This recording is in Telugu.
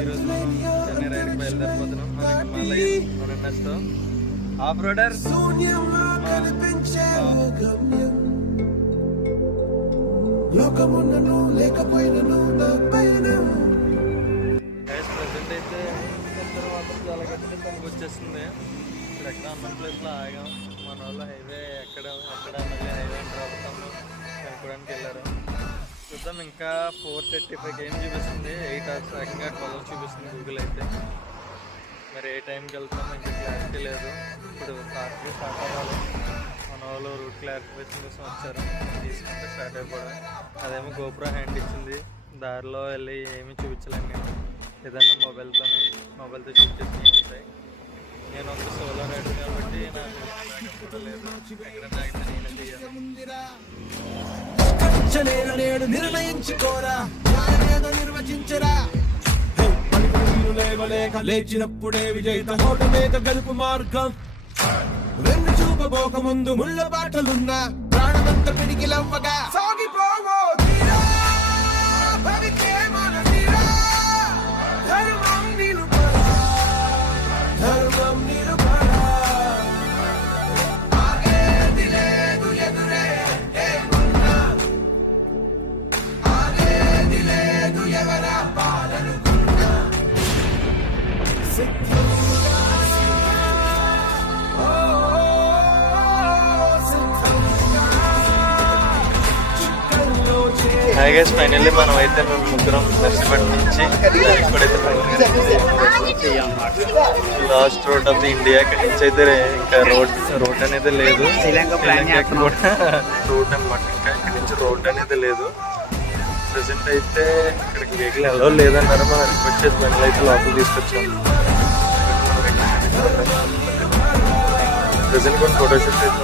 ఈరోజు మనం చెన్నై రైడ్కి బయలుదేరిపోతున్నాం. మన నెక్స్ట్ ఆఫ్ రోడర్ ప్రజెంట్ అయితే తర్వాత చాలా గట్టిగా తనకు వచ్చేస్తుంది. ఇక్కడ ఎక్కడ అన్న ప్లేస్లో ఆగాం. మన వాళ్ళు హైవే ఎక్కడ మళ్ళీ హైవే రాబోతాము కనుక్కోవడానికి వెళ్ళారు. చూద్దాం. ఇంకా 4:35 ఏం చూపిస్తుంది, 8 hours ఏకంగా 12 చూపిస్తుంది గూగుల్ అయితే. మరి ఏ టైంకి వెళ్తామో ఇంకా క్లారిటీ లేదు. ఇప్పుడు స్టార్ట్ అవ్వాలి. మన వాళ్ళు రూట్ క్లారిఫికేషన్ కోసం వచ్చారు, తీసుకుంటే స్టార్ట్ అయిపోవడం. అదేమో గోప్రో హ్యాండ్ ఇచ్చింది, దారిలో వెళ్ళి ఏమీ చూపించలేను నేను. ఏదన్నా మొబైల్తో షూట్ చేసుకుని ఉంటాయి. నేను ఒక సోలో రైడ్ కాబట్టి నాకు కూడా లేదు. ఎక్కడన్నా అయితే నేనే చేయాలి. నేడు నిర్ణయించుకోరా, నిర్వచించరా. లేచినప్పుడే విజేత, ఓటమేక గెలుపు మార్గం. వెన్ను చూపబోక ముందు ముళ్ళ బాటలున్నా ప్రాణమంత పిడికిలవ్వగా సాగిపోవో తీరా. భవితే మన తీరా. ధర్మం నిలుపరా, ధర్మం నిలుపరా. ఆగేది లేదు ఎదురే ఏమున్నా, ఆగేది లేదు ఎవరా పాలనుకున్నా. హాయ్ గైస్, ఫైనల్లీ మనం అయితే మేము ముగ్గురం నర్సిపేట నుంచి ఇప్పుడైతే last road of the India. ఇక్కడ నుంచి అయితే ఇంకా రోడ్ అనేది లేదు. రోడ్ అనమాట. ఇంకా ఇక్కడ నుంచి రోడ్ అనేది లేదు. ప్రెసెంట్ అయితే ఇక్కడికి వెహికల్ ఎలా లేదన్నారు. మనం రిక్వెస్ట్ చేసి బండ్లు అయితే లోపల తీసుకొచ్చాము. ప్రెసెంట్ కొన్ని ఫోటోషూట్ అయితే